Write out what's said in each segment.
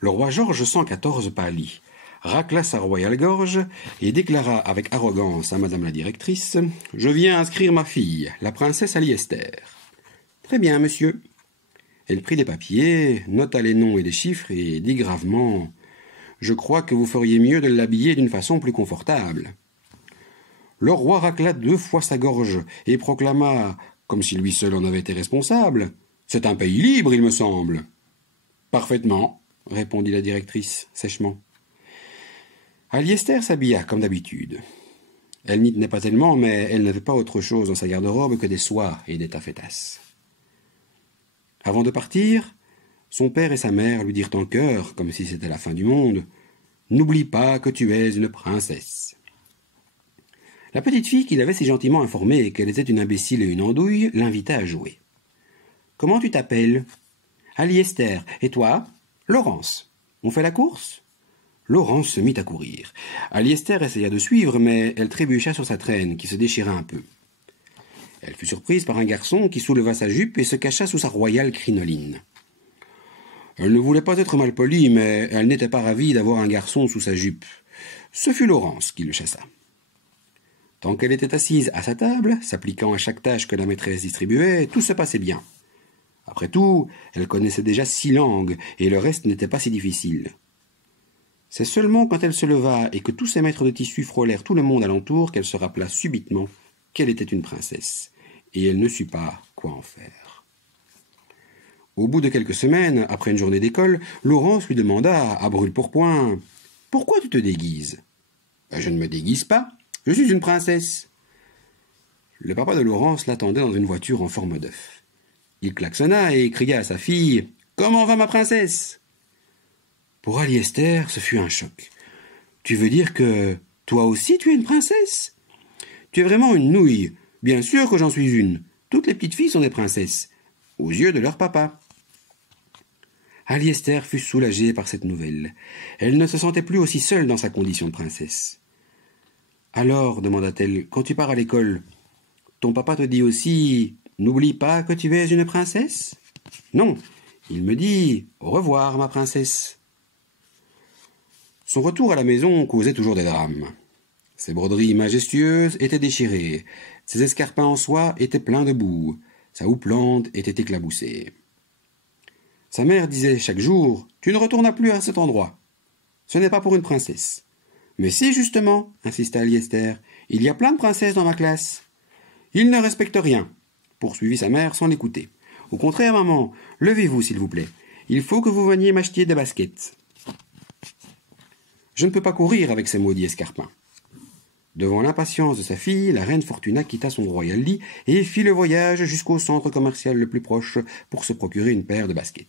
Le roi George 114 pâlit, racla sa royale gorge et déclara avec arrogance à madame la directrice « Je viens inscrire ma fille, la princesse Aliester. »« Très bien, monsieur. » Elle prit des papiers, nota les noms et les chiffres et dit gravement « Je crois que vous feriez mieux de l'habiller d'une façon plus confortable. » Le roi racla 2 fois sa gorge et proclama, comme si lui seul en avait été responsable « C'est un pays libre, il me semble. »« Parfaitement, » répondit la directrice sèchement. Aliester s'habilla comme d'habitude. Elle n'y tenait pas tellement, mais elle n'avait pas autre chose dans sa garde-robe que des soies et des taffetas. Avant de partir, son père et sa mère lui dirent en chœur, comme si c'était la fin du monde, « N'oublie pas que tu es une princesse. » La petite fille, qui l'avait si gentiment informée qu'elle était une imbécile et une andouille, l'invita à jouer. « Comment tu t'appelles ?»« Aliester. Et toi ?»« Laurence. On fait la course ?» Laurence se mit à courir. Aliester essaya de suivre, mais elle trébucha sur sa traîne, qui se déchira un peu. Elle fut surprise par un garçon qui souleva sa jupe et se cacha sous sa royale crinoline. Elle ne voulait pas être malpolie, mais elle n'était pas ravie d'avoir un garçon sous sa jupe. Ce fut Laurence qui le chassa. Tant qu'elle était assise à sa table, s'appliquant à chaque tâche que la maîtresse distribuait, tout se passait bien. Après tout, elle connaissait déjà 6 langues, et le reste n'était pas si difficile. C'est seulement quand elle se leva et que tous ses maîtres de tissu frôlèrent tout le monde alentour qu'elle se rappela subitement qu'elle était une princesse, et elle ne sut pas quoi en faire. Au bout de quelques semaines, après une journée d'école, Laurence lui demanda, à brûle-pourpoint, « Pourquoi tu te déguises ?»« Je ne me déguise pas, je suis une princesse. » Le papa de Laurence l'attendait dans une voiture en forme d'œuf. Il klaxonna et cria à sa fille, « Comment va ma princesse ?» Pour Aliester, ce fut un choc. « Tu veux dire que toi aussi tu es une princesse ? Tu es vraiment une nouille. Bien sûr que j'en suis une. Toutes les petites filles sont des princesses, aux yeux de leur papa. » Aliester fut soulagée par cette nouvelle. Elle ne se sentait plus aussi seule dans sa condition de princesse. « Alors, demanda-t-elle, quand tu pars à l'école, ton papa te dit aussi « N'oublie pas que tu es une princesse ?» ?»« Non, il me dit « Au revoir, ma princesse. » Son retour à la maison causait toujours des drames. Ses broderies majestueuses étaient déchirées, ses escarpins en soie étaient pleins de boue, sa houppelande était éclaboussée. Sa mère disait chaque jour « Tu ne retournes plus à cet endroit. Ce n'est pas pour une princesse. » « Mais si, justement, insista Aliester, il y a plein de princesses dans ma classe. »« Ils ne respectent rien, » poursuivit sa mère sans l'écouter. « Au contraire, maman, levez-vous, s'il vous plaît. Il faut que vous veniez m'acheter des baskets. » Je ne peux pas courir avec ces maudits escarpins. Devant l'impatience de sa fille, la reine Fortuna quitta son royal lit et fit le voyage jusqu'au centre commercial le plus proche pour se procurer une paire de baskets.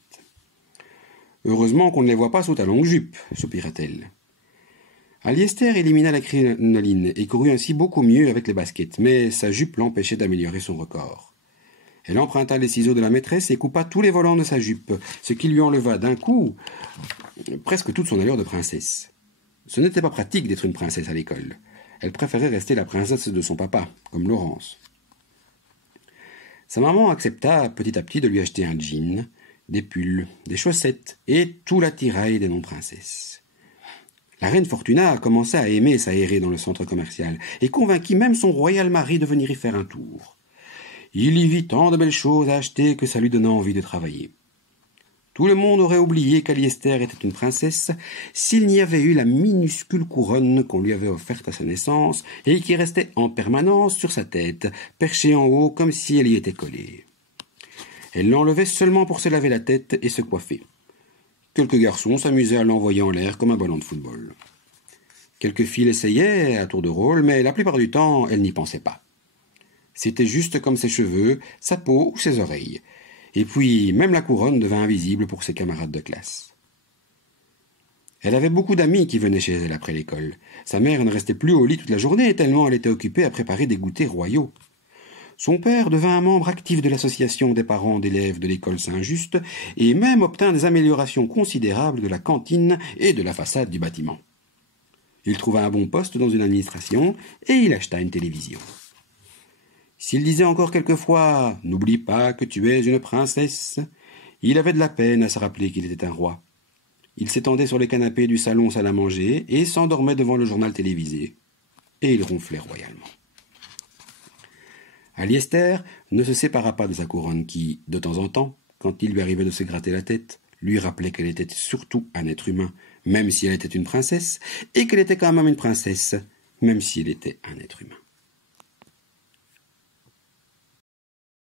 « Heureusement qu'on ne les voit pas sous ta longue jupe, » soupira-t-elle. Aliester élimina la crinoline et courut ainsi beaucoup mieux avec les baskets, mais sa jupe l'empêchait d'améliorer son record. Elle emprunta les ciseaux de la maîtresse et coupa tous les volants de sa jupe, ce qui lui enleva d'un coup presque toute son allure de princesse. Ce n'était pas pratique d'être une princesse à l'école. Elle préférait rester la princesse de son papa, comme Laurence. Sa maman accepta petit à petit de lui acheter un jean, des pulls, des chaussettes et tout l'attirail des non-princesses. La reine Fortuna commença à aimer s'aérer dans le centre commercial et convainquit même son royal mari de venir y faire un tour. Il y vit tant de belles choses à acheter que ça lui donna envie de travailler. Tout le monde aurait oublié qu'Aliester était une princesse s'il n'y avait eu la minuscule couronne qu'on lui avait offerte à sa naissance et qui restait en permanence sur sa tête, perchée en haut comme si elle y était collée. Elle l'enlevait seulement pour se laver la tête et se coiffer. Quelques garçons s'amusaient à l'envoyer en l'air comme un ballon de football. Quelques filles l'essayaient à tour de rôle, mais la plupart du temps, elles n'y pensaient pas. C'était juste comme ses cheveux, sa peau ou ses oreilles. Et puis, même la couronne devint invisible pour ses camarades de classe. Elle avait beaucoup d'amis qui venaient chez elle après l'école. Sa mère ne restait plus au lit toute la journée, tellement elle était occupée à préparer des goûters royaux. Son père devint un membre actif de l'association des parents d'élèves de l'école Saint-Just et même obtint des améliorations considérables de la cantine et de la façade du bâtiment. Il trouva un bon poste dans une administration et il acheta une télévision. S'il disait encore quelquefois « N'oublie pas que tu es une princesse », il avait de la peine à se rappeler qu'il était un roi. Il s'étendait sur les canapés du salon salle à manger et s'endormait devant le journal télévisé. Et il ronflait royalement. Aliester ne se sépara pas de sa couronne qui, de temps en temps, quand il lui arrivait de se gratter la tête, lui rappelait qu'elle était surtout un être humain, même si elle était une princesse, et qu'elle était quand même une princesse, même si elle était un être humain.